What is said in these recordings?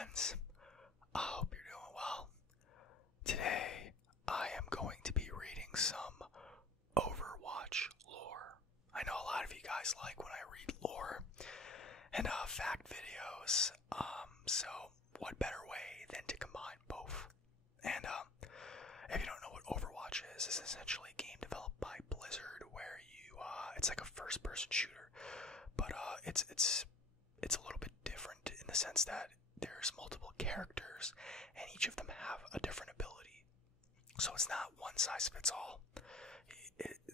friends. I hope you're doing well. Today, I am going to be reading some Overwatch lore. I know a lot of you guys like when I read lore and fact videos, so what better way than to combine both? And if you don't know what Overwatch is, it's essentially a game developed by Blizzard where it's like a first-person shooter, but it's a little bit different in the sense that there's multiple characters and each of them have a different ability. So it's not one size fits all.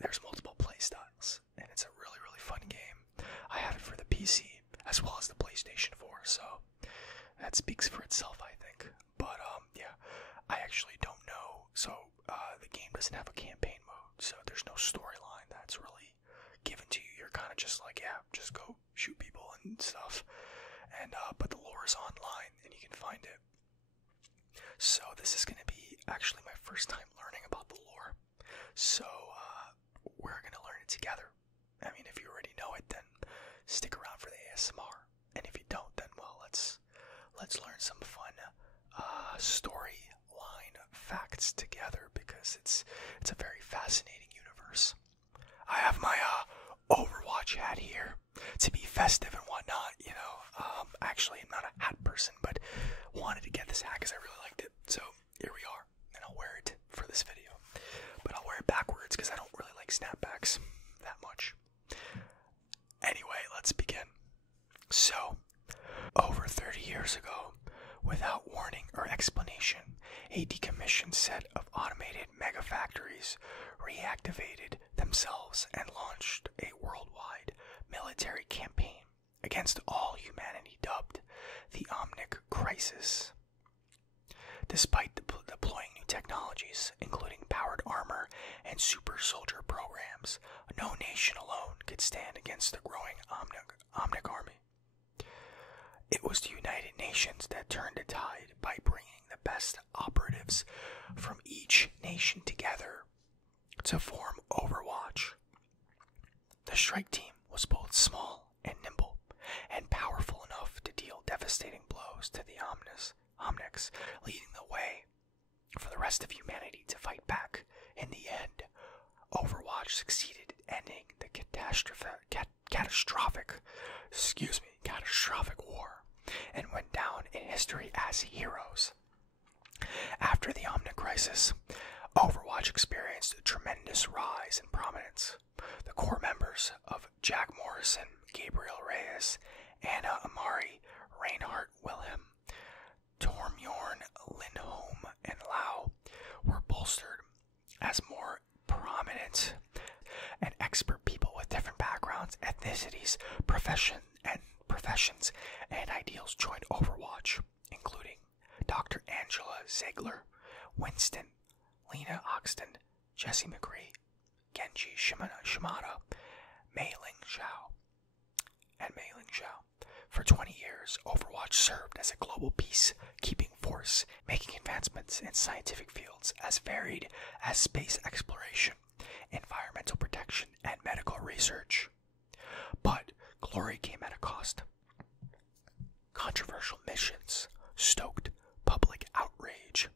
There's multiple play styles, and it's a really, really fun game. I have it for the PC as well as the PlayStation 4, so that speaks for itself, I think. But yeah, I actually don't know. So the game doesn't have a campaign mode, so there's no storyline that's really given to you. You're kind of just like, yeah, just go shoot people and stuff. And but the lore is online, and you can find it. So this is going to be actually my first time learning about the lore. So we're going to learn it together. I mean, if you already know it, then stick around for the ASMR. And if you don't, then well, let's learn some fun storyline facts together, because it's a very fascinating universe. I have my Overwatch hat here to be festive and whatnot, you know. Actually, I'm not a hat person, but wanted to get this hat because I really liked it. So here we are, and I'll wear it for this video. But I'll wear it backwards because I don't really like snapbacks that much. Anyway, let's begin. So, over 30 years ago, without warning or explanation, a decommissioned set of automated mega factories reactivated themselves and launched a worldwide military campaign against all humanity, dubbed the Omnic Crisis. Despite deploying new technologies, including powered armor and super soldier programs, no nation alone could stand against the growing Omnic army. It was the United Nations that turned the tide by bringing the best operatives from each nation together to form Overwatch. The strike team was both small and nimble, and powerful enough to deal devastating blows to the Omnics, leading the way for the rest of humanity to fight back. In the end, Overwatch succeeded in ending the catastrophic war, and went down in history as heroes. After the Omnic Crisis, Overwatch experienced a tremendous rise in prominence. The core members of Jack Morrison, Gabriel Reyes, Anna Amari, Reinhardt Wilhelm, Torbjorn Lindholm, and Lau were bolstered as more prominent and expert people with different backgrounds, ethnicities, professions, and ideals joined Overwatch, including Dr. Angela Ziegler, Winston, Lena Oxton, Jesse McCree, Genji Shimada, Mei Ling Zhao. For 20 years, Overwatch served as a global peacekeeping force, making advancements in scientific fields as varied as space exploration, environmental protection, and medical research. But glory came at a cost. Controversial missions stoked public outrage,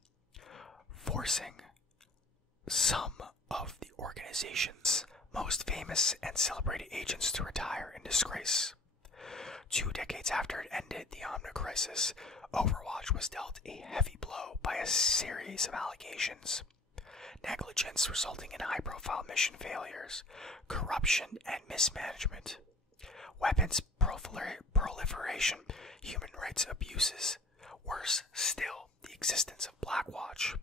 forcing some of the organization's most famous and celebrated agents to retire in disgrace. 2 decades after it ended the Omnic Crisis, Overwatch was dealt a heavy blow by a series of allegations. Negligence resulting in high-profile mission failures, corruption and mismanagement, weapons proliferation, human rights abuses. Worse still, the existence of Blackwatch,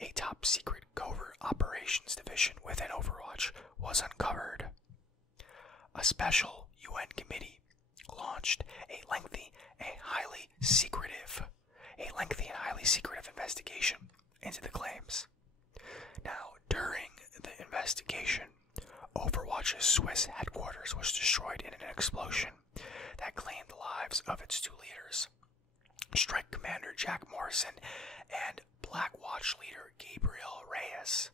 a top-secret covert operations division within Overwatch, was uncovered. A special UN committee launched a lengthy and highly secretive investigation into the claims. Now, during the investigation, Overwatch's Swiss headquarters was destroyed in an explosion that claimed the lives of its 2 leaders, Strike Commander Jack Morrison and Blackwatch leader Gabriel Reyes.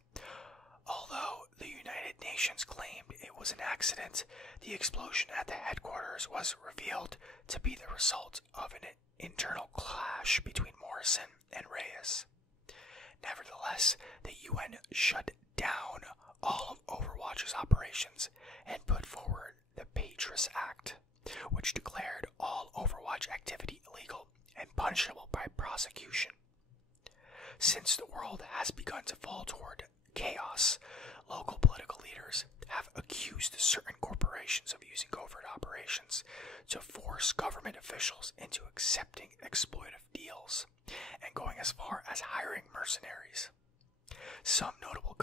Although the United Nations claimed it was an accident, the explosion at the headquarters was revealed to be the result of an internal clash clash between Morrison and Reyes. Nevertheless, the UN shut down all of Overwatch's operations and put forward the Patriot Act, which declared all Overwatch activity illegal and punishable by prosecution. Since the world has begun to fall toward chaos, local political leaders have accused certain corporations of using covert operations to force government officials into accepting exploitive deals and going as far as hiring mercenaries. Some notable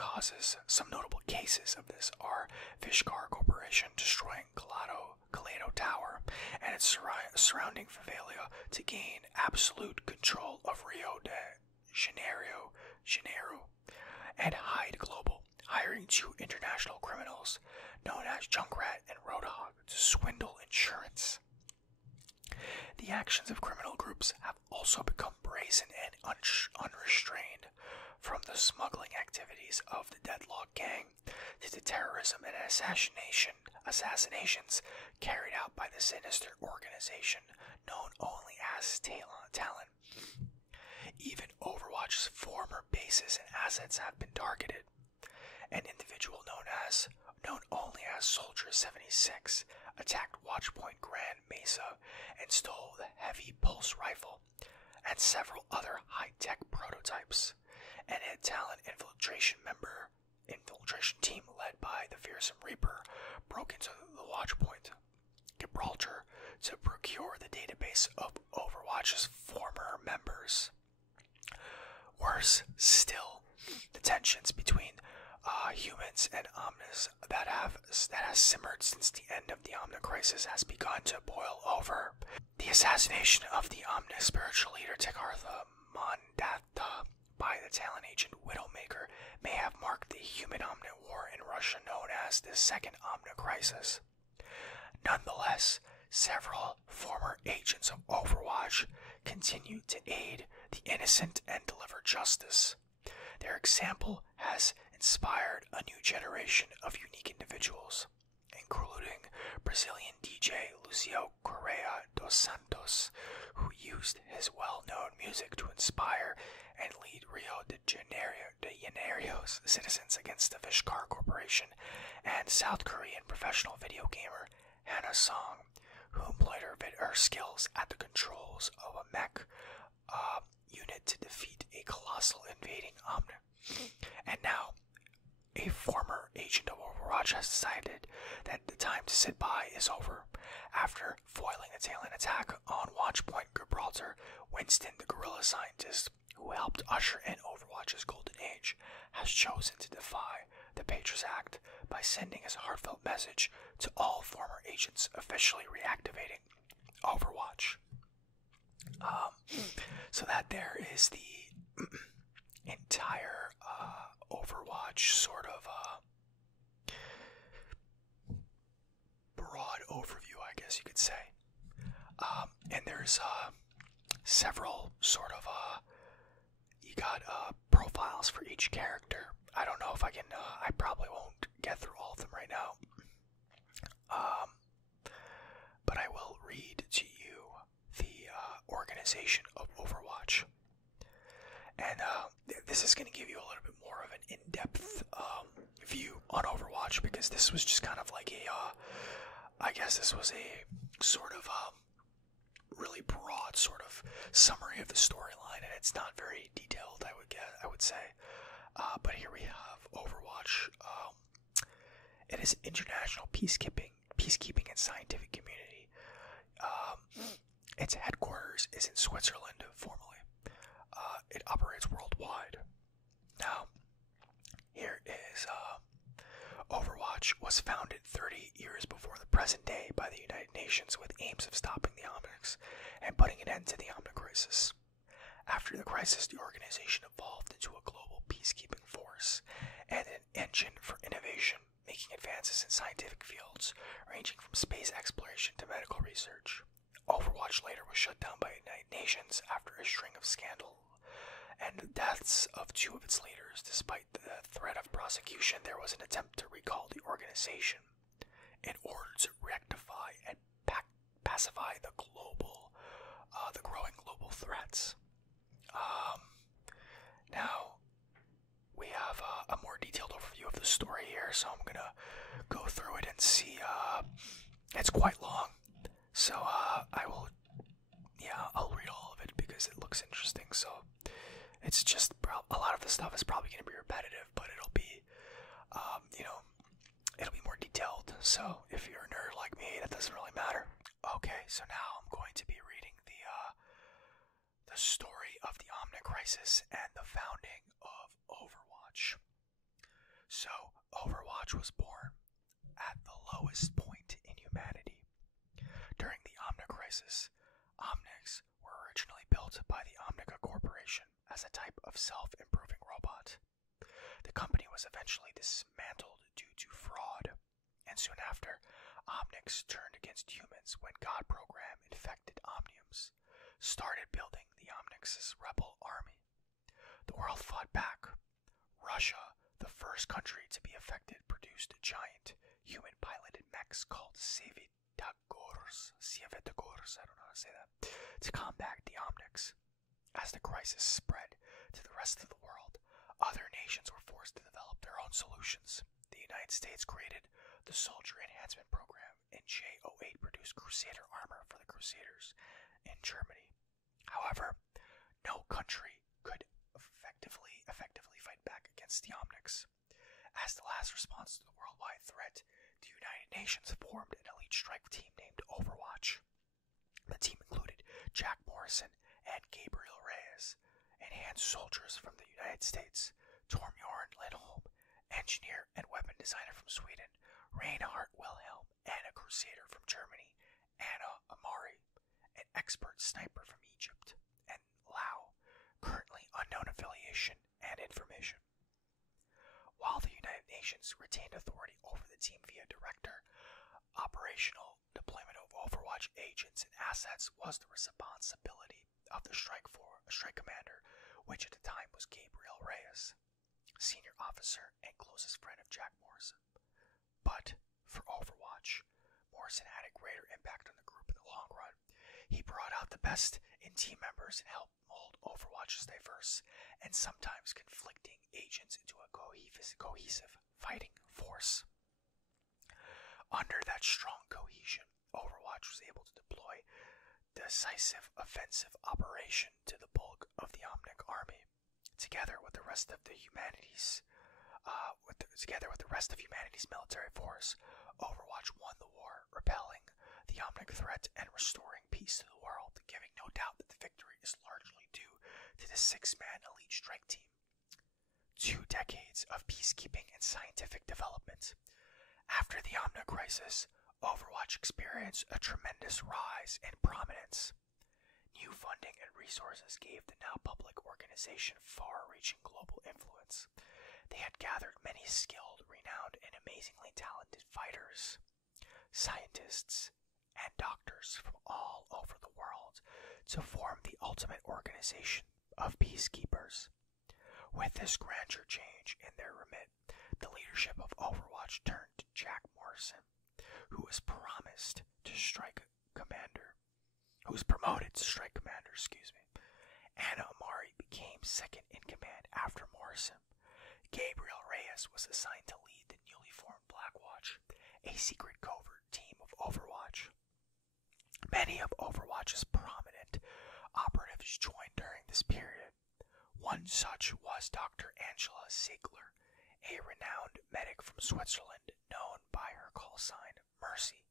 cases of this are Fishcar Corporation destroying Kalado Tower and its surrounding favela to gain absolute control of Rio de Janeiro, and Hyde Global hiring two international criminals known as Junkrat and Roadhog to swindle insurance. The actions of criminal groups have also become brazen and unrestrained, from the smuggling activities of the Deadlock Gang to the terrorism and assassinations carried out by the sinister organization known only as Talon. Even Overwatch's former bases and assets have been targeted. An individual known only as Soldier 76 attacked Watchpoint Grand Mesa and stole the heavy pulse rifle and several other high-tech prototypes. And a Talon infiltration team led by the Fearsome Reaper broke into the Watchpoint Gibraltar to procure the database of Overwatch's former members. Worse still, the tensions between humans and Omnis that has simmered since the end of the Omni crisis has begun to boil over. The assassination of the Omni spiritual leader Tekartha Mandatha by the Talon agent Widowmaker may have marked the human Omni war in Russia known as the Second Omni Crisis. Nonetheless, several former agents of Overwatch continue to aid the innocent and deliver justice. Their example has inspired a new generation of unique individuals, including Brazilian DJ Lucio Correa dos Santos, who used his well-known music to inspire and lead Rio de Janeiro's citizens against the Fishcar Corporation, and South Korean professional video gamer Hannah Song, who employed her skills at the controls of a mech unit to defeat a colossal invading Omni. And now, a former agent of Overwatch has decided that the time to sit by is over. After foiling the Talon attack on Watchpoint Gibraltar, Winston, the guerrilla scientist who helped usher in Overwatch's golden age, has chosen to defy the Patriot Act by sending his heartfelt message to all former agents officially reactivating Overwatch. So that there is the entire Overwatch sort of broad overview, I guess you could say. And there's several sort of you got profiles for each character. I don't know if I can, I probably won't get through all of them right now. But I will read to you the organization of Overwatch. And this is going to give you a little bit more of an in-depth view on Overwatch, because this was just kind of like I guess this was a sort of really broad sort of summary of the storyline, and it's not very detailed, I would say. But here we have Overwatch. It is an international peacekeeping and scientific community. Its headquarters is in Switzerland, formally. It operates worldwide. Now, here is Overwatch was founded 30 years before the present day by the United Nations with aims of stopping the Omnics and putting an end to the Omnic crisis. After the crisis, the organization evolved into a global peacekeeping force and an engine for innovation, making advances in scientific fields ranging from space exploration to medical research. Overwatch later was shut down by the United Nations after a string of scandal and the deaths of two of its leaders. Despite the threat of prosecution, there was an attempt to recall the organization in order to rectify and pacify the growing global threats. story here, so I'm gonna go through it and see. It's quite long, so I will. Yeah, I'll read all of it because it looks interesting. So it's just a lot of the stuff is probably gonna be repetitive, but it'll be, you know, it'll be more detailed. So if you're a nerd like me, that doesn't really matter. Okay, so now I'm going to be reading the story of the Omnic Crisis and the founding of Overwatch. So, Overwatch was born at the lowest point in humanity. During the Omnic Crisis, Omnics were originally built by the Omnica Corporation as a type of self-improving robot. The company was eventually dismantled due to fraud, and soon after, Omnics turned against humans when God Program infected Omniums, started building the Omnics' rebel army. The world fought back. Russia, the first country to be affected, produced giant human-piloted mechs called Sievetagors, I don't know how to say that, to combat the Omnics. As the crisis spread to the rest of the world, other nations were forced to develop their own solutions. The United States created the Soldier Enhancement Program, and J-08 produced Crusader armor for the Crusaders in Germany. However, no country could effectively fight back against the Omnics. As the last response to the worldwide threat, the United Nations formed an elite strike team named Overwatch. The team included Jack Morrison and Gabriel Reyes, enhanced soldiers from the United States, Torbjorn Lindholm, engineer and weapon designer from Sweden, Reinhard Wilhelm, and a crusader from Germany, Anna Amari, an expert sniper from Egypt, and Lao, currently unknown affiliation and information. While the United Nations retained authority over the team via director, operational deployment of Overwatch agents and assets was the responsibility of the strike commander, which at the time was Gabriel Reyes, senior officer and closest friend of Jack Morrison. But for Overwatch, Morrison had a greater impact on the group in the long run. He brought out the best in team members and helped mold Overwatch's diverse and sometimes conflicting agents into a cohesive fighting force. Under that strong cohesion, Overwatch was able to deploy decisive offensive operation to the bulk of the Omnic army. Together with the rest of humanity's military force, Overwatch won the war, repelling the Omnic threat and restoring peace to the world, giving no doubt that the victory is largely due to the six-man elite strike team. 2 decades of peacekeeping and scientific development. After the Omnic Crisis, Overwatch experienced a tremendous rise in prominence. New funding and resources gave the now public organization far-reaching global influence. They had gathered many skilled, renowned, and amazingly talented fighters, scientists, and doctors from all over the world to form the ultimate organization of peacekeepers. With this grandeur change in their remit, the leadership of Overwatch turned to Jack Morrison, who was promoted to strike commander. Anna Amari became second in command after Morrison. Gabriel Reyes was assigned to lead the newly formed Blackwatch, a secret covert team of Overwatch. Many of Overwatch's prominent operatives joined during this period. One such was Dr. Angela Ziegler, a renowned medic from Switzerland known by her call sign Mercy.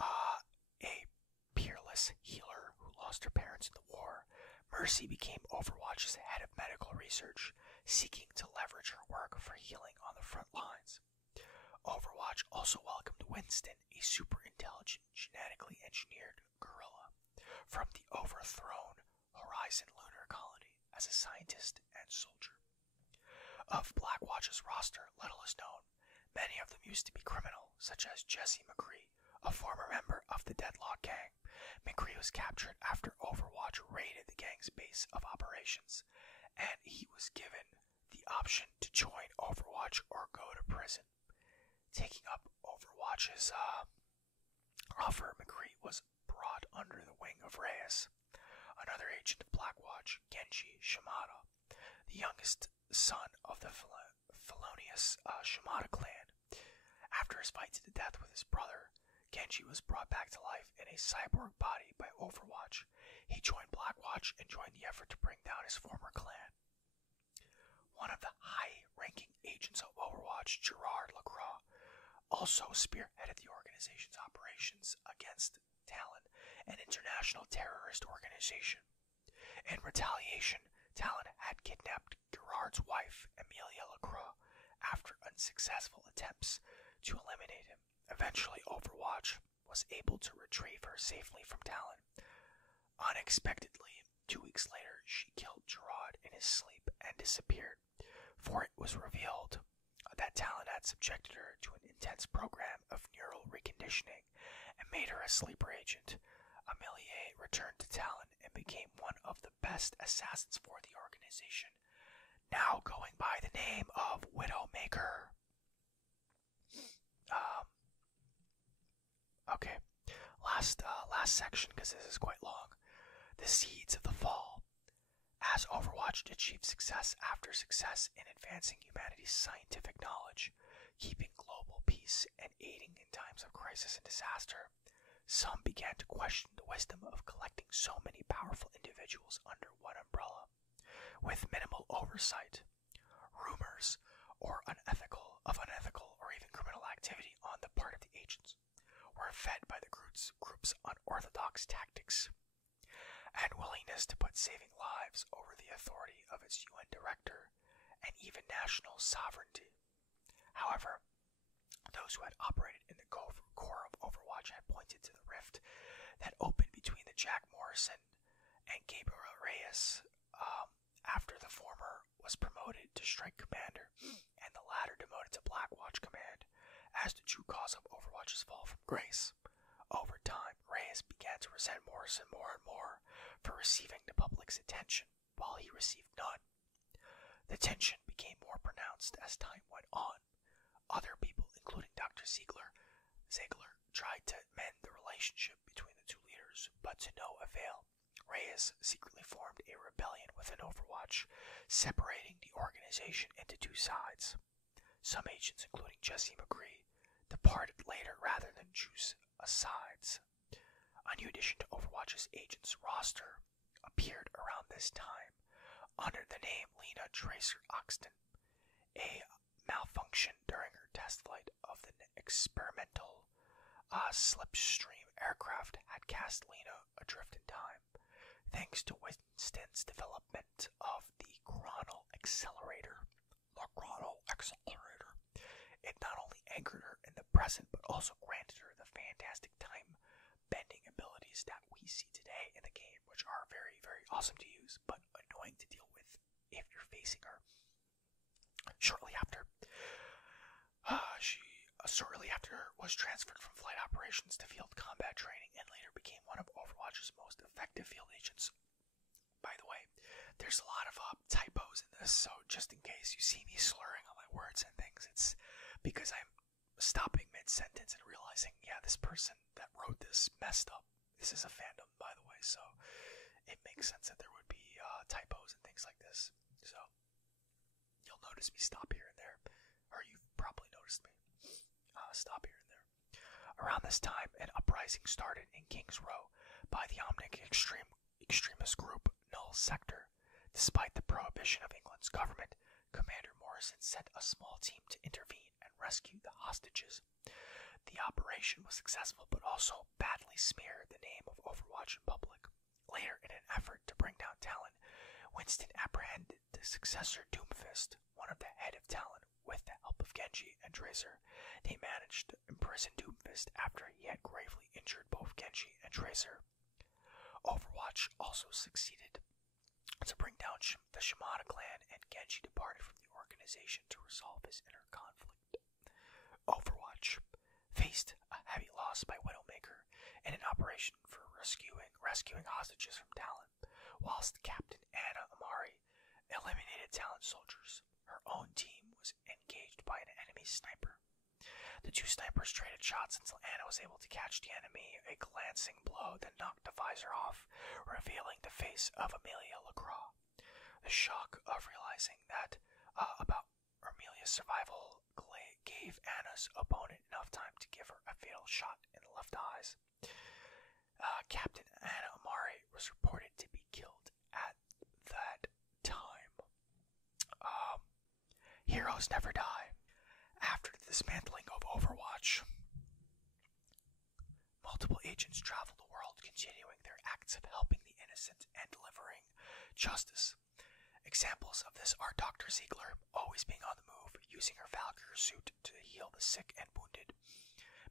A peerless healer who lost her parents in the war, Mercy became Overwatch's head of medical research, seeking to leverage her work for healing on the front lines. Overwatch also welcomed Winston, a super intelligent, genetically engineered gorilla from the overthrown Horizon lunar colony, as a scientist and soldier. Of Blackwatch's roster, little is known. Many of them used to be criminal, such as Jesse McCree, a former member of the Deadlock Gang. McCree was captured after Overwatch raided the gang's base of operations, and he was given the option to join Overwatch or go to prison. Taking up Overwatch's offer, McCree was brought under the wing of Reyes, another agent of Blackwatch, Genji Shimada, the youngest son of the felonious infamous Shimada clan. After his fight to the death with his brother, Genji was brought back to life in a cyborg body by Overwatch. He joined Blackwatch and joined the effort to bring down his former clan. One of the high-ranking agents of Overwatch, Gerard Lacroix, also spearheaded the organization's operations against Talon, an international terrorist organization. In retaliation, Talon had kidnapped Gerard's wife, Amelia Lacroix, after unsuccessful attempts to eliminate him. Eventually, Overwatch was able to retrieve her safely from Talon. Unexpectedly, 2 weeks later, she killed Gerard in his sleep and disappeared, for it was revealed that Talon had subjected her to an intense program of neural reconditioning and made her a sleeper agent. Amelie returned to Talon and became one of the best assassins for the organization, now going by the name of Widowmaker. Okay, last section, because this is quite long. The Seeds of the Fall. As Overwatch achieved success after success in advancing humanity's scientific knowledge, keeping global peace, and aiding in times of crisis and disaster, some began to question the wisdom of collecting so many powerful individuals under one umbrella, with minimal oversight. Rumors of unethical or even criminal activity on the part of the agents were fed by the group's unorthodox tactics and willingness to put saving lives over the authority of its UN director and even national sovereignty. However, those who had operated in the core of Overwatch had pointed to the rift that opened between the Jack Morrison and Gabriel Reyes after the former was promoted to Strike Commander and the latter demoted to Blackwatch Command as the true cause of Overwatch's fall from grace. Over time, Reyes began to resent Morrison more and more for receiving the public's attention, while he received none. The tension became more pronounced as time went on. Other people, including Dr. Ziegler, tried to mend the relationship between the two leaders, but to no avail. Reyes secretly formed a rebellion within Overwatch, separating the organization into two sides. Some agents, including Jesse McCree, departed later rather than choose sides. A new addition to Overwatch's agents roster appeared around this time under the name Lena Tracer Oxton. A malfunction during her test flight of the experimental slipstream aircraft had cast Lena adrift in time. Thanks to Winston's development of the chronal accelerator, it not only anchored her in the present, but also granted her the fantastic time-bending abilities that we see today in the game, which are very, very awesome to use, but annoying to deal with if you're facing her. Shortly after, was transferred from flight operations to field combat training and later became one of Overwatch's most effective field agents. By the way, there's a lot of typos in this, so just in case you see me slurring on my words and things, it's because I'm stopping mid-sentence and realizing, yeah, this person that wrote this messed up. This is a fandom, by the way, so it makes sense that there would be typos and things like this. So you'll notice me stop here and there, or you've probably noticed me stop here and there. Around this time, an uprising started in King's Row by the Omnic extremist group Null Sector. Despite the prohibition of England's government, Commander Morrison sent a small team to intervene and rescue the hostages. The operation was successful, but also badly smeared the name of Overwatch in public. Later, in an effort to bring down Talon, Winston apprehended the successor Doomfist, one of the head of Talon, with the help of Genji and Tracer. They managed to imprison Doomfist after he had gravely injured both Genji and Tracer. Overwatch also succeeded to bring down the Shimada clan, and Genji departed from the organization to resolve his inner conflict. Overwatch faced a heavy loss by Widowmaker in an operation for rescuing hostages from Talon, whilst Captain Anna Amari eliminated Talon soldiers. Her own team was engaged by an enemy sniper. The two snipers traded shots until Anna was able to catch the enemy a glancing blow that knocked the visor off, revealing the face of Amelia Lacroix. The shock of realizing that Amelia's survival gave Anna's opponent enough time to give her a fatal shot in the left eyes. Captain Anna Amari was reported to be killed at that time. Heroes never die. After the dismantling of Overwatch, multiple agents travel the world, continuing their acts of helping the innocent and delivering justice. Examples of this are Dr. Ziegler, always being on the move, using her Valkyrie suit to heal the sick and wounded.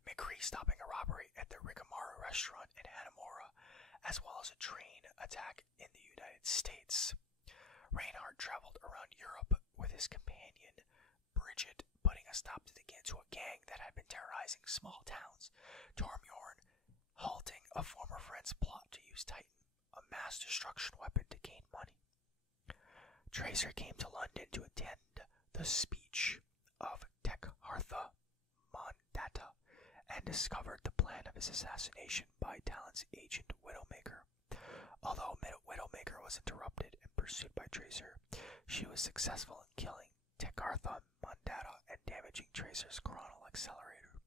McCree stopping a robbery at the Rigamaru restaurant in Hanamura, as well as a train attack in the United States. Reinhardt traveled around Europe with his companion, Bridget, putting a stop to a gang that had been terrorizing small towns. Tormjorn halting a former friend's plot to use Titan, a mass destruction weapon, to gain money. Tracer came to London to attend the speech of Tekhartha Mandata and discovered the plan of his assassination by Talon's agent Widowmaker. Although Widowmaker was interrupted and pursued by Tracer, she was successful in killing Tekhartha Mandata and damaging Tracer's chronal accelerator.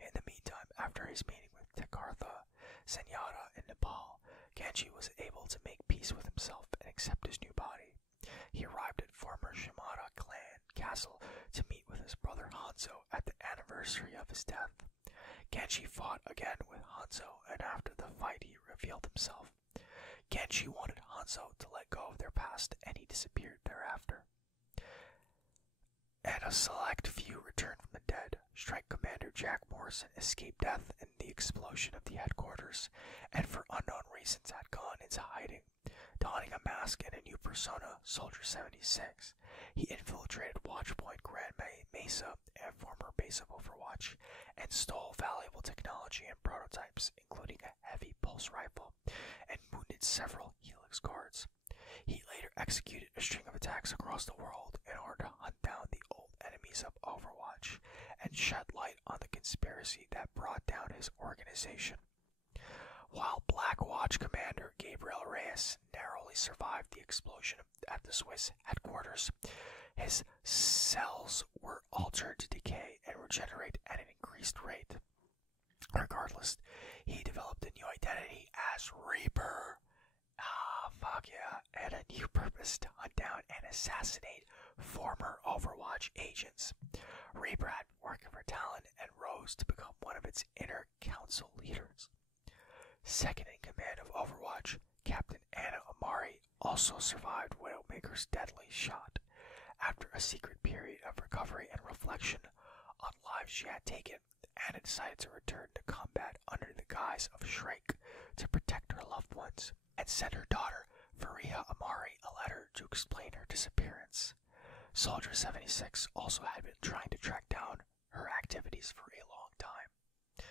In the meantime, after his meeting with Tekhartha Zenyatta in Nepal, Genji was able to make peace with himself and accept his new body. He arrived at former Shimada clan castle to meet with his brother Hanzo at the anniversary of his death. Genji fought again with Hanzo, and after the fight he revealed himself. Genji wanted Hanzo to let go of their past, and he disappeared thereafter. And a select few returned from the dead. Strike Commander Jack Morrison escaped death in the explosion of the headquarters, and for unknown reasons had gone into hiding. Donning a mask and a new persona, Soldier 76, he infiltrated Watchpoint Grand Mesa, a former base of Overwatch, and stole valuable technology and prototypes, including a heavy pulse rifle, and wounded several Helix guards. He later executed a string of attacks across the world in order to hunt down the old enemies of Overwatch and shed light on the conspiracy that brought down his organization. While Black Watch Commander Gabriel Reyes narrowly survived the explosion at the Swiss headquarters, his cells were altered to decay and regenerate at an increased rate. Regardless, he developed a new identity as Reaper. And a new purpose to hunt down and assassinate former Overwatch agents. Reaper had been working for Talon and rose to become one of its inner council leaders. Second in command of Overwatch, Captain Anna Amari also survived Widowmaker's deadly shot. After a secret period of recovery and reflection on lives she had taken, Anna decided to return to combat under the guise of Shrike to protect her loved ones, and sent her daughter, Fariha Amari, a letter to explain her disappearance. Soldier 76 also had been trying to track down her activities for a long time.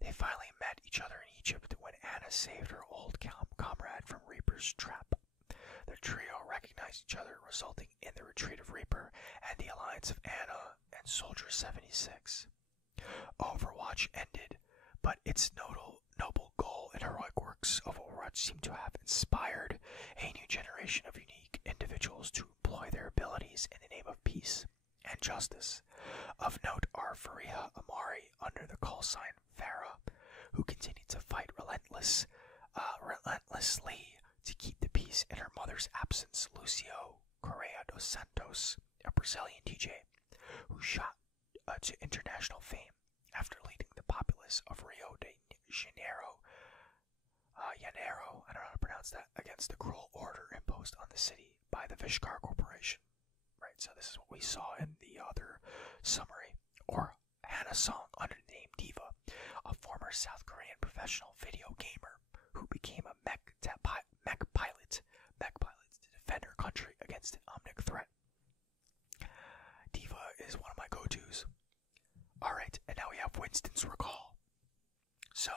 They finally met each other in Egypt when Anna saved her old comrade from Reaper's trap. The trio recognized each other, resulting in the retreat of Reaper and the alliance of Anna and Soldier 76. Overwatch ended, but its noble goal and heroic works of Overwatch seem to have inspired a new generation of unique individuals to employ their abilities in the name of peace and justice. Of note are Fariha Amari under the call sign Farah, who continued to fight relentlessly to keep the peace in her mother's absence. Lucio Correa dos Santos, a Brazilian DJ, who shot to international fame after leading the populace of Rio de Janeiro, I don't know how to pronounce that, against the cruel order imposed on the city by the Vishkar Corporation. Right, so this is what we saw in the other summary. Or Hannah Song under the name Diva, a former South Korean professional video gamer who became a mech pilot to defend her country against an omnic threat. Diva is one of my go-tos. Alright, and now we have Winston's recall. So,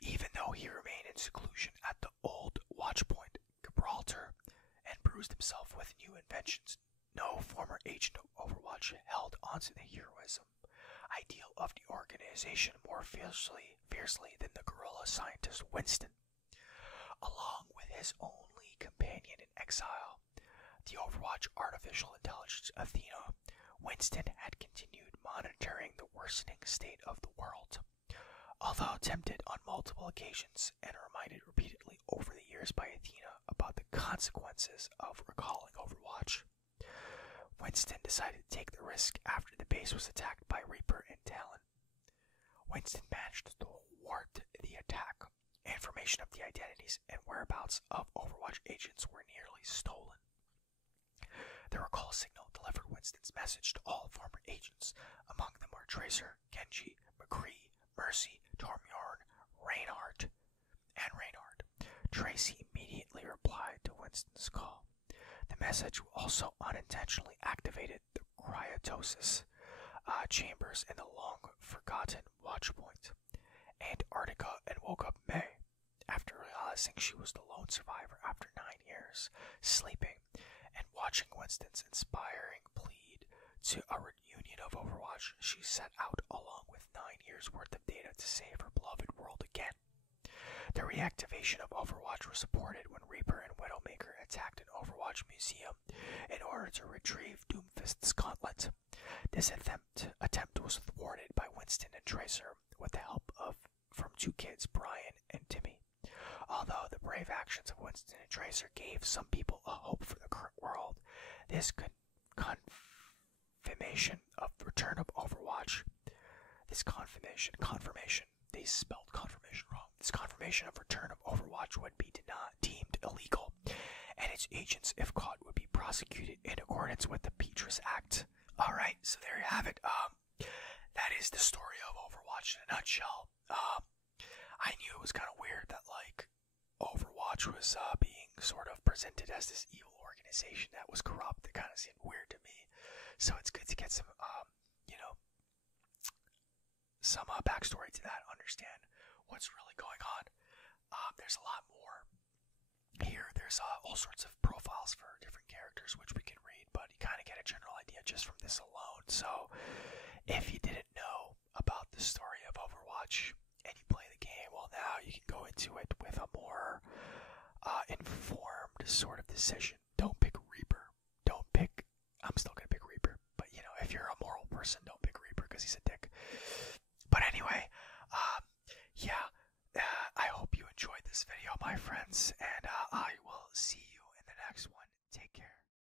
even though he remained in seclusion at the old Watchpoint, Gibraltar, and bruised himself with new inventions, no former agent of Overwatch held onto the heroism ideal of the organization more fiercely than the guerrilla scientist Winston. Along with his only companion in exile, the the Overwatch artificial intelligence Athena, Winston had continued monitoring the worsening state of the world. Although tempted on multiple occasions and reminded repeatedly over the years by Athena about the consequences of recalling Overwatch, Winston decided to take the risk after the base was attacked by Reaper and Talon. Winston managed to thwart the attack. Information of the identities and whereabouts of Overwatch agents were nearly stolen. The recall signal delivered Winston's message to all former agents. Among them were Tracer, Genji, McCree, Mercy, Tormjorn, Reinhardt. Tracy immediately replied to Winston's call. The message also unintentionally activated the cryptosis chambers in the long-forgotten watchpoint. Antarctica and woke up May after realizing she was the lone survivor after 9 years, sleeping and watching Winston's inspiring plead to a reunion of Overwatch. She set out along with 9 years worth of data to save her beloved world again. The reactivation of Overwatch was supported when Reaper and Widowmaker attacked an Overwatch museum in order to retrieve Doomfist's gauntlet. This attempt was thwarted by Winston and Tracer with the help from 2 kids, Brian and Timmy. Although the brave actions of Winston and Tracer gave some people a hope for the current world, this confirmation of return of Overwatch, they spelled confirmation wrong. This confirmation of return of Overwatch would be deemed illegal, and its agents, if caught, would be prosecuted in accordance with the Petrus Act. Alright, so there you have it. That is the story of Overwatch in a nutshell. I knew it was kind of weird that, like, Overwatch was being sort of presented as this evil organization that was corrupt. It kind of seemed weird to me. So it's good to get some, some backstory to that, understand what's really going on. There's a lot more here. There's all sorts of profiles for different characters, which we can read, but you kind of get a general idea just from this alone. So if you didn't know about the story of Overwatch and you play the game, well, now you can go into it with a more informed sort of decision. Don't pick Reaper. I'm still gonna pick Reaper, but if you're a moral person, don't pick Reaper because he's a dick. But anyway, I hope you enjoyed this video, my friends, and